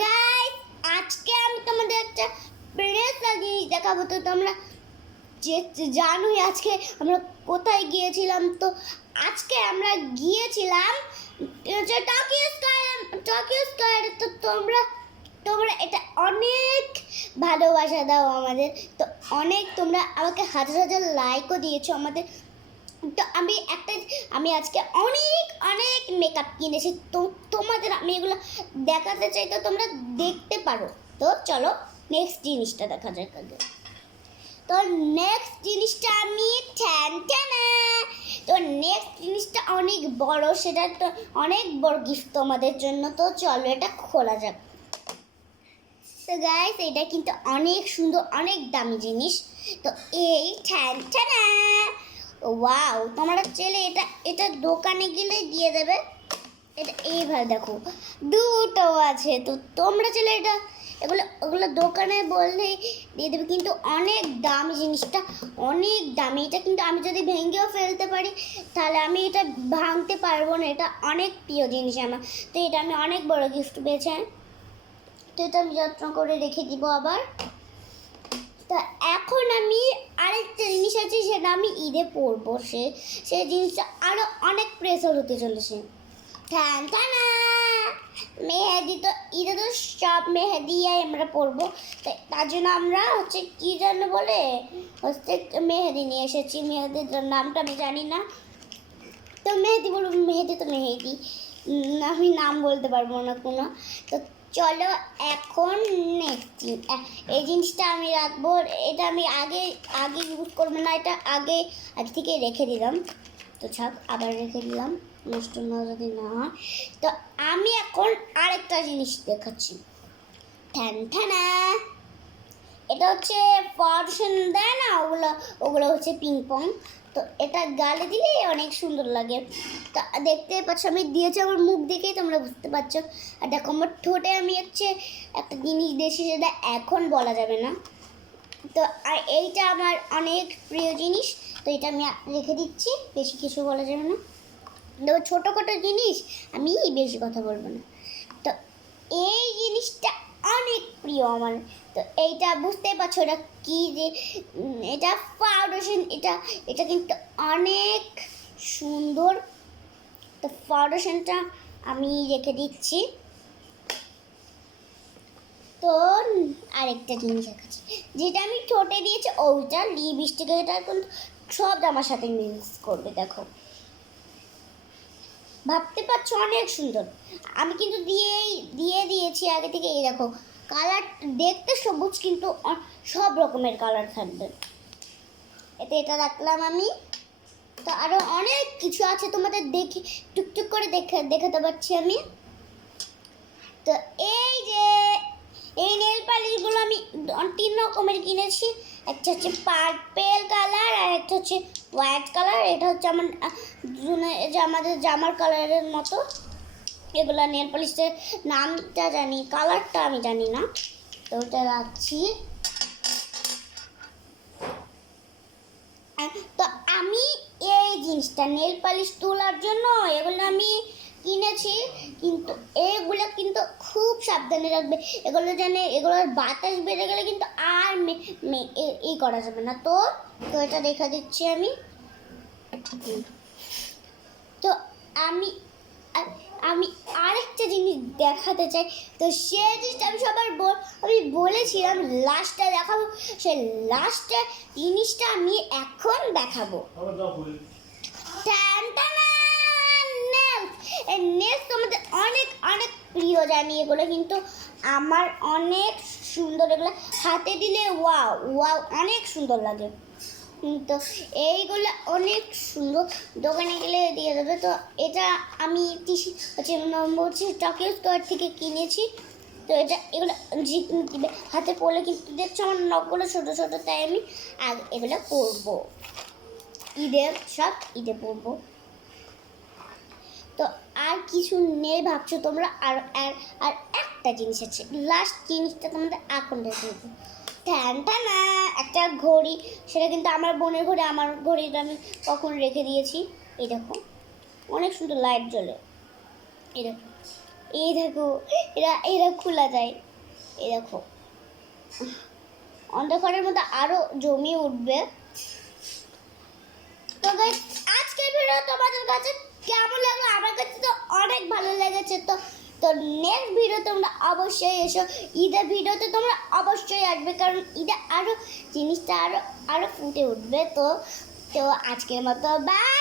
Guys, আজকে আমি তোমাদের একটা প্রেসের জিনিস দেখাবো। তো তোমরা যে জানোই আজকে আমরা কোথায় গিয়েছিলাম। তো আজকে আমরা গিয়েছিলাম যে টোকিও স্কয়ারে। তো তোমরা তোমরা এটা অনেক ভালোবাসা দাও আমাদের। তো অনেক তোমরা আমাকে হাজার হাজার লাইকও দিয়েছো আমাদের। তো আমি আজকে অনেক অনেক মেকআপ কিনেছি। তো তোমাদের আমি এগুলো দেখাতে চাই, তো তোমরা দেখতে পারো। তো চলো নেক্সট জিনিসটা দেখা যাক আগে। তো নেক্সট জিনিসটা আমি তো নেক্সট জিনিসটা অনেক বড়, সেটা তো অনেক বড় গিফট তোমাদের জন্য। তো চলো এটা খোলা যাক। তো গাইস, এটা কিন্তু অনেক সুন্দর, অনেক দামি জিনিস। তো এই ওয়াও, তোমরা চাইলে এটা এটা দোকানে গেলে দিয়ে দেবে। এটা এইভাবে দেখো, দুটো আছে। তো তোমরা চাইলে এটা ওগুলো দোকানে বললেই দিয়ে দেবে, কিন্তু অনেক দামি জিনিসটা, অনেক দামি। এটা কিন্তু আমি যদি ভেঙেও ফেলতে পারি তাহলে আমি এটা ভাঙতে পারবো না। এটা অনেক প্রিয় জিনিস আমার। তো এটা আমি অনেক বড় গিফট পেয়েছি। তো এটা আমি যত্ন করে রেখে দিব আবার। তো এখন আমি আরেকটা জিনিস আছে, সেটা আমি ঈদে পরবো। সেই জিনিসটা আরও অনেক প্রেসার হতে চলেছে। মেহেদি। তো ঈদে তো সব মেহেদি আমরা পরবো। তো তার জন্য আমরা হচ্ছে কি জন্য বলে হচ্ছে মেহেদি নিয়ে এসেছি। মেহেদির নামটা আমি জানি না, তো মেহেদি বলবো। মেহেদি তো মেহেদি, আমি নাম বলতে পারবো না কোনো। তো চলো এখন নেক্সট এই জিনিসটা আমি রাখবো। এটা আমি আগে আগে ইউজ করবো না, এটা আগে থেকে রেখে দিলাম। তো ছাক, আবার রেখে দিলাম, নষ্ট না যদি না হয়। তো আমি এখন আরেকটা জিনিস দেখাচ্ছি। এটা হচ্ছে ফাউন্ডেশন দেয় না, ওগুলো ওগুলো হচ্ছে পিং পং। তো এটা গালে দিলে অনেক সুন্দর লাগে। তা দেখতে পাচ্ছ আমি দিয়েছি, আমার মুখ দেখেই তোমরা বুঝতে পারছো। আর দেখো আমার ঠোঁটে আমি হচ্ছে একটা জিনিস দিয়েছি, সেটা এখন বলা যাবে না। তো আর এইটা আমার অনেক প্রিয় জিনিস। তো এটা আমি রেখে দিচ্ছি, বেশি কিছু বলা যাবে না। তো ছোটোখাটো জিনিস, আমি বেশি কথা বলবো না। তো এই জিনিসটা অনেক প্রিয় আমার। তো এইটা বুঝতেই পারছো এটা কি, যে এটা ফাউন্ডেশন। এটা এটা কিন্তু অনেক সুন্দর। তো ফাউন্ডেশনটা আমি রেখে দিচ্ছি। তো আরেকটা জিনিস দেখাচ্ছি, যেটা আমি ঠোঁটে দিয়েছি ওইটা লিপস্টিক। এটা কিন্তু সব আমার সাথে মিক্স করবে। দেখো, ভাবতে পারছো অনেক সুন্দর। আমি কিন্তু দিয়ে দিয়েছি আগে থেকে। এই দেখো, কালার দেখতে সবুজ, কিন্তু সব রকমের কালার থাকবে এতে। এটা রাখলাম আমি। তো আরও অনেক কিছু আছে, তোমাদের দেখি টুকটুক করে দেখাতে পারছি আমি। তো এই যে এই নেল পালিশগুলো আমি 3 রকমের কিনেছি। একটা হচ্ছে পার্পেল কালার, আর একটা হচ্ছে হোয়াইট কালার। এটা হচ্ছে আমার যে আমাদের জামার কালারের মতো। এগুলো নেল পালিশের নামটা জানি, কালারটা আমি জানি না। তো ওটা রাখছি। তো আমি এই জিনিসটা নেল পালিশ তোলার জন্য এগুলো আমি কিনেছি, কিন্তু এগুলো কিন্তু খুব সাবধানে রাখবে। এগুলো জানে, এগুলোর বাতাস বেড়ে গেলে কিন্তু আর এই করা যাবে না। তো তো এটা দেখা দিচ্ছি আমি। তো আমি আমি আরেকটা জিনিস দেখাতে চাই। তো সেই জিনিসটা আমি বলেছিলাম লাস্টে দেখাবো। সেই লাস্টে জিনিসটা আমি এখন দেখাবো। নেক্সট তোমাদের অনেক অনেক প্রিয় জানি। এগুলো কিন্তু আমার অনেক সুন্দর। এগুলো হাতে দিলে ওয়াও ওয়াও অনেক সুন্দর লাগে। তো এইগুলো অনেক সুন্দর, দোকানে গেলে দিয়ে দেবে। তো এটা আমি হচ্ছে টোকিও স্কয়ার থেকে কিনেছি। তো এগুলো হাতে পরলে কিন্তু দেখছো আমার নখগুলো ছোটো ছোটো, তাই আমি এগুলো পরবো ঈদে পরবো। তো আর কিছু নেই ভাবছো তোমরা। আর আর আর একটা জিনিস আছে, লাস্ট জিনিসটা তোমাদের এখন রেখে দেবো। একটা ঘড়ি, সেটা কিন্তু আমার বোনের ঘড়ি। আমার ঘড়িটা আমি কখন রেখে দিয়েছি। এই দেখো, অনেক সুন্দর লাইট জ্বলে। এই দেখো, এই দেখো, এরা এরা খোলা যায়, এই দেখো অন্ধকারের মধ্যে আরো জমিয়ে উঠবে। তো গাইস আজকের ভিডিও তোমাদের কাছে কেমন লাগলো? আমার কাছে তো অনেক ভালো লেগেছে। তো তো নেক্সট ভিডিও তোমরা অবশ্যই এসো, ঈদের ভিডিওতে তোমরা অবশ্যই আসবে, কারণ ঈদে আরো জিনিসটা আরো আরো ফুটে উঠবে। তো তো আজকের মতো বাই।